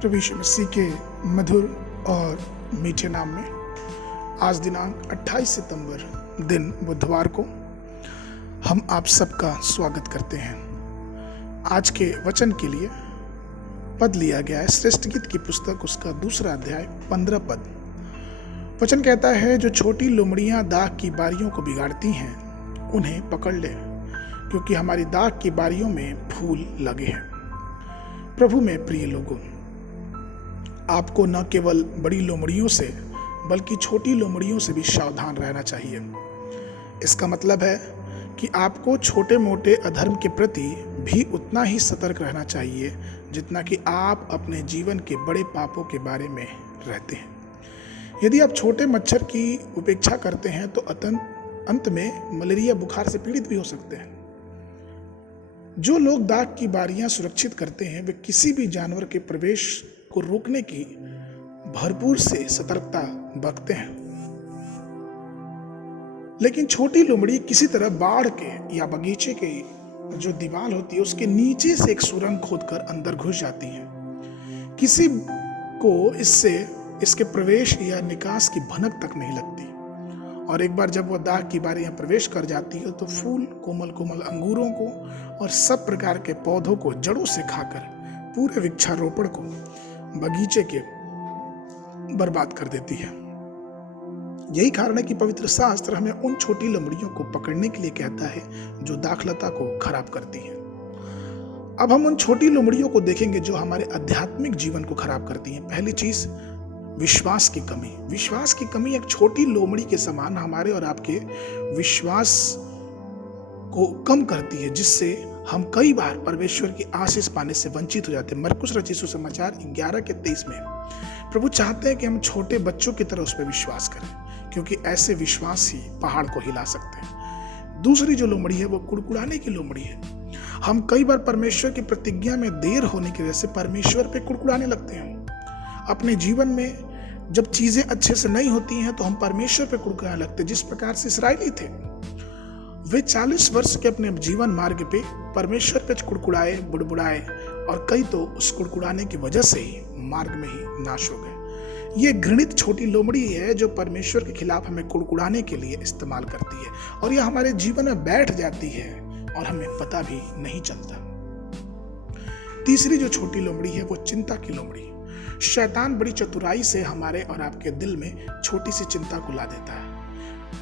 प्रभु यीशु मसीह के मधुर और मीठे नाम में आज दिनांक 28 सितंबर दिन बुधवार को हम आप सबका स्वागत करते हैं। आज के वचन के लिए पद लिया गया है श्रेष्ठ गीत की पुस्तक उसका 2 अध्याय 15 पद। वचन कहता है, जो छोटी लोमड़ियां दाख की बारियों को बिगाड़ती हैं उन्हें पकड़ ले, क्योंकि हमारी दाख की बारियों में फूल लगे हैं। प्रभु में प्रिय लोगों, आपको न केवल बड़ी लोमड़ियों से बल्कि छोटी लोमड़ियों से भी सावधान रहना चाहिए। इसका मतलब है कि आपको छोटे मोटे अधर्म के प्रति भी उतना ही सतर्क रहना चाहिए जितना कि आप अपने जीवन के बड़े पापों के बारे में रहते हैं। यदि आप छोटे मच्छर की उपेक्षा करते हैं तो अंत में मलेरिया बुखार से पीड़ित भी हो सकते हैं। जो लोग दाख की बारियां सुरक्षित करते हैं वे किसी भी जानवर के प्रवेश को रोकने की भरपूर से सतर्कता बरतते हैं, लेकिन छोटी लोमड़ी किसी तरह बाढ़ के या बगीचे के जो दीवार होती है उसके नीचे से एक सुरंग खोदकर अंदर घुस जाती है। किसी को इससे इसके प्रवेश या निकास की भनक तक नहीं लगती, और एक बार जब वह दाख की बारियां प्रवेश कर जाती है तो फूल, कोमल कोमल अंगूरों को और सब प्रकार के पौधों को जड़ों से खाकर पूरे वृक्षारोपण को, बगीचे के बर्बाद कर देती है। यही कारण है कि पवित्र शास्त्र हमें उन छोटी लोमड़ियों को पकड़ने के लिए कहता है जो दाखलता को खराब करती हैं। अब हम उन छोटी लोमड़ियों को देखेंगे जो हमारे आध्यात्मिक जीवन को खराब करती हैं। पहली चीज, विश्वास की कमी। विश्वास की कमी एक छोटी लोमड़ी के समान हमारे और आपके विश्वास को कम करती है, जिससे हम कई बार परमेश्वर की आशीष पाने से वंचित हो जाते हैं। मरकुस रचित सुसमाचार 11:23 में प्रभु चाहते हैं कि हम छोटे बच्चों की तरह उस पर विश्वास करें, क्योंकि ऐसे विश्वास ही पहाड़ को हिला सकते हैं। दूसरी जो लोमड़ी है वो कुड़कुड़ाने की लोमड़ी है। हम कई बार परमेश्वर की प्रतिज्ञा में देर होने की वजह से परमेश्वर पे कुड़कुड़ाने लगते हैं। अपने जीवन में जब चीजें अच्छे से नहीं होती हैं तो हम परमेश्वर पे कुड़कुड़ाने लगते हैं। जिस प्रकार से इस्राएली थे, वे 40 वर्ष के अपने जीवन मार्ग पे परमेश्वर पे कुड़कुड़ाए, बुड़बुड़ाए, और कई तो उस कुड़कुड़ाने की वजह से ही मार्ग में ही नाश हो गए। ये घृणित छोटी लोमड़ी है जो परमेश्वर के खिलाफ हमें कुड़कुड़ाने के लिए इस्तेमाल करती है, और यह हमारे जीवन में बैठ जाती है और हमें पता भी नहीं चलता। तीसरी जो छोटी लोमड़ी है वो चिंता की लोमड़ी। शैतान बड़ी चतुराई से हमारे और आपके दिल में छोटी सी चिंता को ला देता है,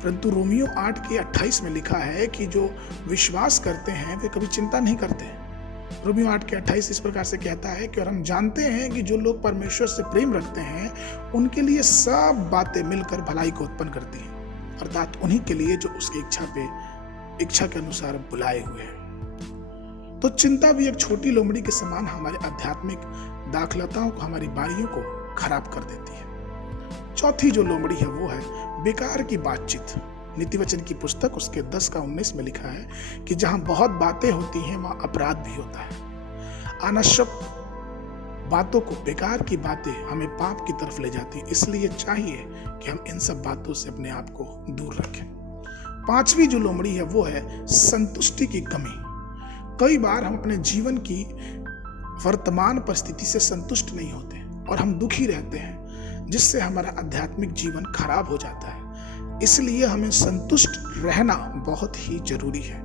परंतु रोमियो 8:28 में लिखा है कि जो विश्वास करते हैं वे कभी चिंता नहीं करते। रोमियो 8:28 इस प्रकार से कहता है कि और हम जानते हैं कि जो लोग परमेश्वर से प्रेम रखते हैं उनके लिए सब बातें मिलकर भलाई को उत्पन्न करती हैं, अर्थात उन्हीं के लिए जो उसकी इच्छा के अनुसार बुलाए हुए हैं। तो चिंता भी एक छोटी लोमड़ी के समान हमारे आध्यात्मिक दाखलताओं को, हमारी बारियों को खराब कर देती है। चौथी जो लोमड़ी है वो है बेकार की बातचीत। नीतिवचन की पुस्तक उसके 10:19 में लिखा है कि जहां बहुत बातें होती हैं वहां अपराध भी होता है। अनावश्यक बातों को, बेकार की बातें हमें पाप की तरफ ले जाती है, इसलिए चाहिए कि हम इन सब बातों से अपने आप को दूर रखें। पांचवी जो लोमड़ी है वो है संतुष्टि की कमी। कई बार हम अपने जीवन की वर्तमान परिस्थिति से संतुष्ट नहीं होते और हम दुखी रहते हैं, जिससे हमारा आध्यात्मिक जीवन खराब हो जाता है। इसलिए हमें संतुष्ट रहना बहुत ही जरूरी है।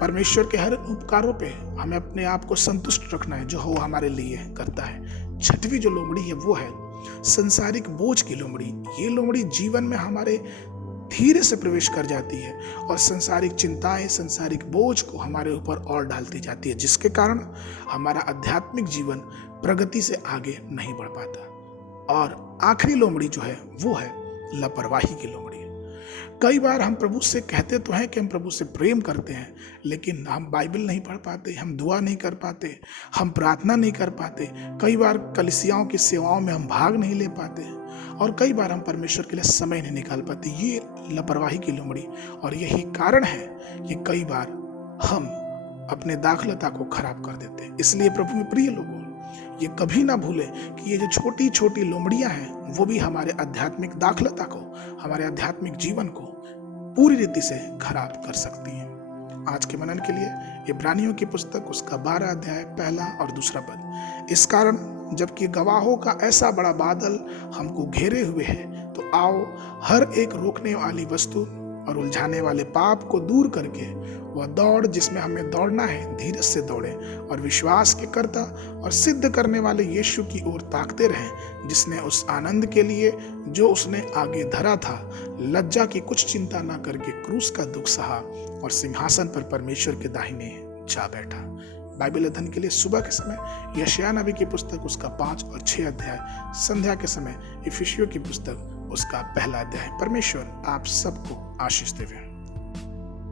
परमेश्वर के हर उपकारों पे हमें अपने आप को संतुष्ट रखना है जो वो हमारे लिए करता है। छठवीं जो लोमड़ी है वो है संसारिक बोझ की लोमड़ी। ये लोमड़ी जीवन में हमारे धीरे से प्रवेश कर जाती है और संसारिक चिंताएं, संसारिक बोझ को हमारे ऊपर और डालती जाती है, जिसके कारण हमारा आध्यात्मिक जीवन प्रगति से आगे नहीं बढ़ पाता। और आखिरी लोमड़ी जो है वो है लापरवाही की लोमड़ी। कई बार हम प्रभु से कहते तो हैं कि हम प्रभु से प्रेम करते हैं, लेकिन हम बाइबल नहीं पढ़ पाते, हम दुआ नहीं कर पाते, हम प्रार्थना नहीं कर पाते। कई बार कलीसियाओं की सेवाओं में हम भाग नहीं ले पाते, और कई बार हम परमेश्वर के लिए समय नहीं निकाल पाते। ये लापरवाही की लोमड़ी, और यही कारण है कि कई बार हम अपने दाखलता को खराब कर देते हैं। इसलिए प्रभु में प्रिय लोगों, ये कभी ना भूलें कि ये जो छोटी छोटी लोमड़ियां हैं वो भी हमारे आध्यात्मिक दाखलता को, हमारे आध्यात्मिक जीवन को पूरी रीति से खराब कर सकती हैं। आज के मनन के लिए इब्रानियों की पुस्तक उसका 12 अध्याय 1 और 2 पद। इस कारण जबकि गवाहों का ऐसा बड़ा बादल हमको घेरे हुए है, तो आओ हर एक रोकने वाली वस्तु और उलझाने वाले पाप को दूर करके वह दौड़ जिसमें हमें दौड़ना है धीरज से दौड़े और विश्वास के कर्ता और सिद्ध करने वाले यीशु की ओर ताकते रहें, जिसने उस आनंद के लिए जो उसने आगे धरा था लज्जा की कुछ चिंता न करके क्रूस का दुख सहा और सिंहासन पर परमेश्वर के दाहिने जा बैठा। बाइबल अध्ययन के लिए सुबह के समय यशायाह नबी की पुस्तक उसका 5 और 6 अध्याय, संध्या के समय इफिसियों की पुस्तक उसका 1 अध्याय। परमेश्वर आप सबको आशीष देवे।